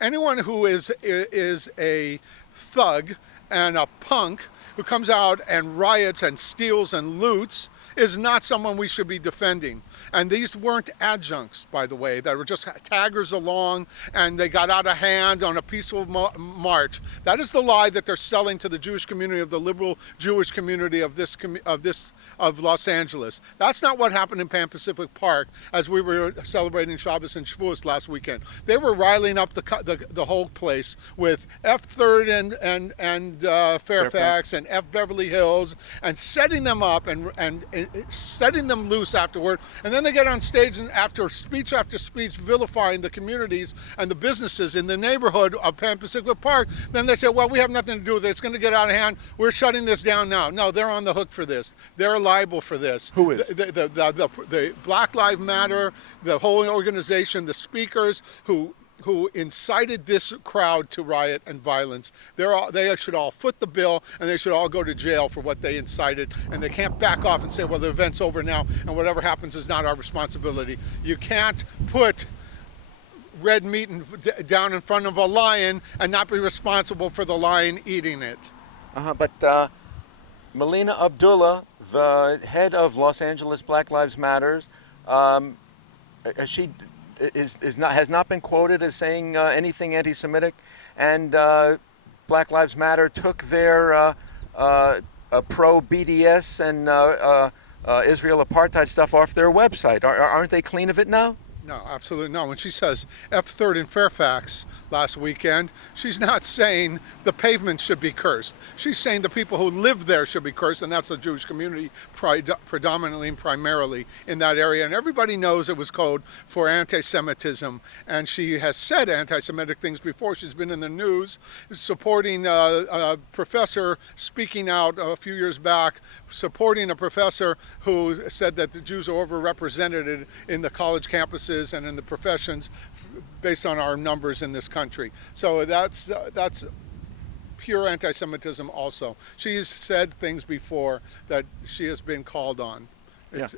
Anyone who is a thug and a punk who comes out and riots and steals and loots is not someone we should be defending. And these weren't adjuncts, by the way, that were just taggers along and they got out of hand on a peaceful march. That is the lie that they're selling to the Jewish community, of the liberal Jewish community of Los Angeles. That's not what happened in Pan Pacific Park as we were celebrating Shabbos and Shavuos last weekend. They were riling up the whole place with F Third and Fairfax and F Beverly Hills, and setting them up and setting them loose afterward. And then they get on stage and after speech vilifying the communities and the businesses in the neighborhood of Pan Pacific Park. Then they say, well, we have nothing to do with it. It's going to get out of hand. We're shutting this down now. No, they're on the hook for this. They're liable for this. Who is? The Black Lives Matter, the whole organization, the speakers who incited this crowd to riot and violence. They should all foot the bill, and they should all go to jail for what they incited. And they can't back off and say, well, the event's over now, and whatever happens is not our responsibility. You can't put red meat down in front of a lion and not be responsible for the lion eating it. But Melina Abdullah, the head of Los Angeles Black Lives Matters, she has not been quoted as saying anything anti-Semitic, and Black Lives Matter took their pro-BDS and Israel apartheid stuff off their website. Aren't they clean of it now? No, absolutely no. When she says F Third in Fairfax last weekend, she's not saying the pavement should be cursed. She's saying the people who live there should be cursed, and that's the Jewish community predominantly and primarily in that area. And everybody knows it was code for anti-Semitism. And she has said anti-Semitic things before. She's been in the news supporting a professor speaking out a few years back, supporting a professor who said that the Jews are overrepresented in the college campuses and in the professions based on our numbers in this country. So that's pure anti-Semitism also. She's said things before that she has been called on. Yeah.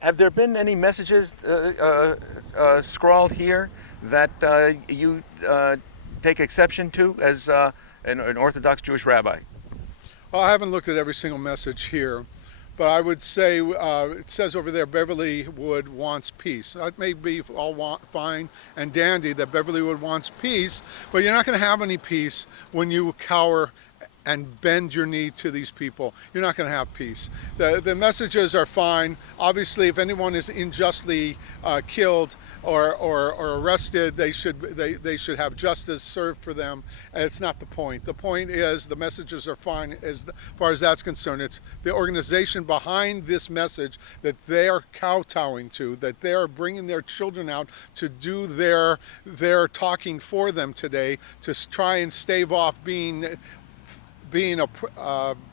Have there been any messages scrawled here that you take exception to as an Orthodox Jewish rabbi? Well, I haven't looked at every single message here. But I would say, it says over there, Beverlywood wants peace. That may be all fine and dandy that Beverlywood wants peace, but you're not going to have any peace when you cower and bend your knee to these people. You're not going to have peace. The messages are fine. Obviously, if anyone is unjustly killed or arrested, they should have justice served for them. And it's not the point. The point is the messages are fine as far as that's concerned. It's the organization behind this message that they are kowtowing to, that they are bringing their children out to do their talking for them today, to try and stave off being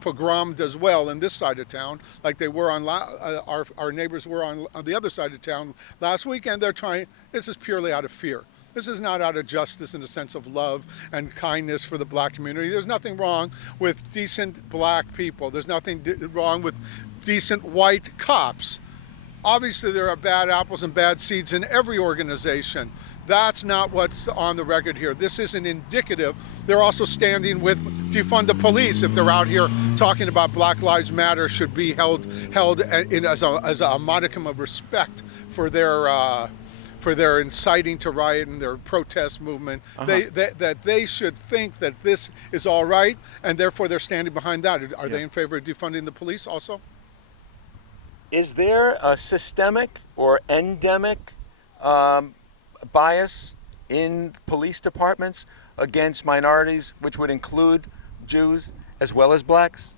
pogromed as well in this side of town, like they were on our neighbors were on the other side of town last weekend. They're trying. This is purely out of fear. This is not out of justice in the sense of love and kindness for the black community. There's nothing wrong with decent black people. There's nothing wrong with decent white cops. Obviously, there are bad apples and bad seeds in every organization. That's not what's on the record here. This isn't indicative. They're also standing with defund the police if they're out here talking about Black Lives Matter should be held in as a modicum of respect for their inciting to riot and their protest movement. That they should think that this is all right, and therefore they're standing behind that. Are they in favor of defunding the police also? Is there a systemic or endemic bias in police departments against minorities, which would include Jews as well as blacks?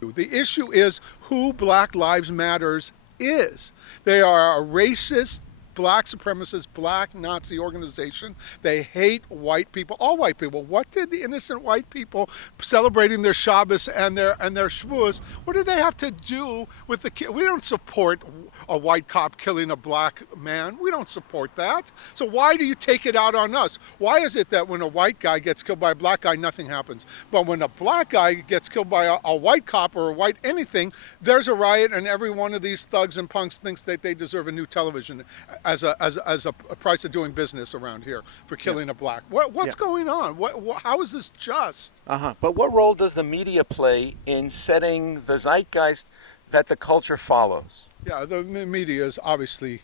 The issue is who Black Lives Matters is. They are a racist, black supremacist, black Nazi organization. They hate white people, all white people. What did the innocent white people celebrating their Shabbos and their Shavuos, what did they have to do with the kid? We don't support a white cop killing a black man. We don't support that. So why do you take it out on us? Why is it that when a white guy gets killed by a black guy, nothing happens? But when a black guy gets killed by a white cop or a white anything, there's a riot, and every one of these thugs and punks thinks that they deserve a new television as a price of doing business around here for killing a black. What's going on? How is this just? But what role does the media play in setting the zeitgeist that the culture follows? Yeah, the media is obviously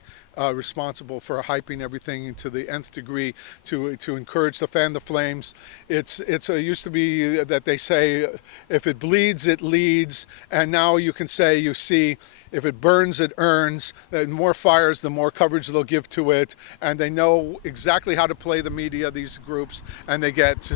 responsible for hyping everything to the nth degree to encourage to fan the flames. It used to be that they say if it bleeds it leads, and now you can say you see if it burns it earns. The more fires, the more coverage they'll give to it, and they know exactly how to play the media, these groups, and they get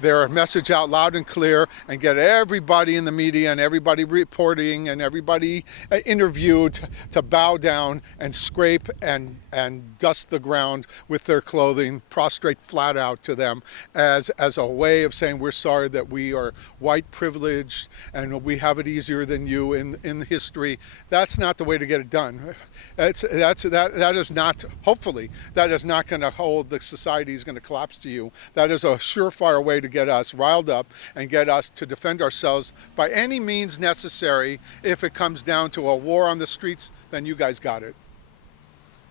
their message out loud and clear and get everybody in the media and everybody reporting and everybody interviewed to bow down and scrape and dust the ground with their clothing, prostrate flat out to them as a way of saying we're sorry that we are white privileged and we have it easier than you in history. That's not the way to get it done. That is not, hopefully, that is not going to hold the society is going to collapse to you. That is a surefire way to get us riled up and get us to defend ourselves by any means necessary. If it comes down to a war on the streets, then you guys got it.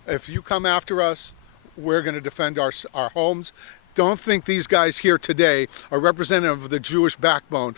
If you come after us, we're going to defend our homes. Don't think these guys here today are representative of the Jewish backbone.